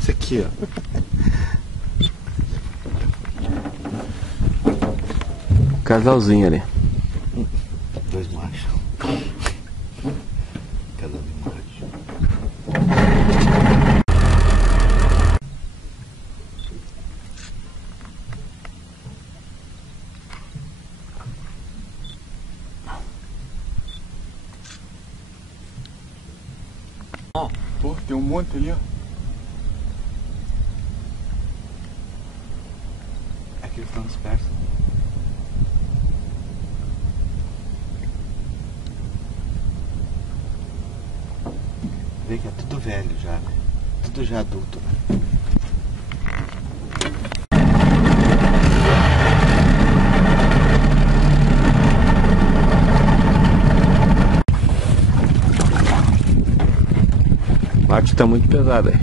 Esse aqui, ó. Casalzinho ali. Dois machos. Casal de macho. Ó, pô, tem um monte ali, ó. Aqui estão dispersos. Vê que é tudo velho já, né? Tudo já adulto, né? O mate tá muito pesado aí.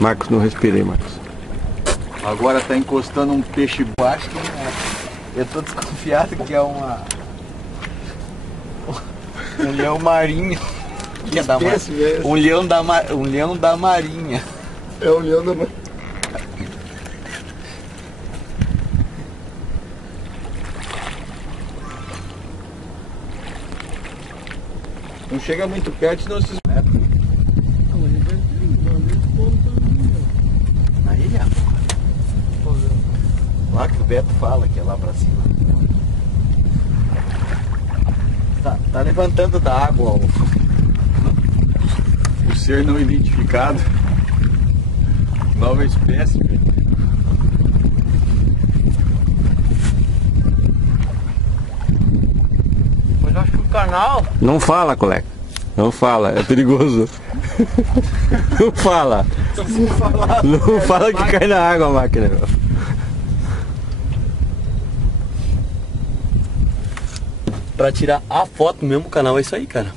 Marcos, não respirei, Marcos. Agora tá encostando um peixe baixo que eu tô desconfiado que é um leão marinho. Que é um leão da marinha. É o leão da marinha. Não chega muito perto, senão esses metros. Na ilha? Lá que o Beto fala que é lá pra cima. Tá levantando da água O ser não identificado. Nova espécie, velho. Mas eu acho que o canal. Não fala, colega. Não fala, é perigoso. Não fala. Não fala que cai na água a máquina. Pra tirar a foto mesmo, o canal é isso aí, cara.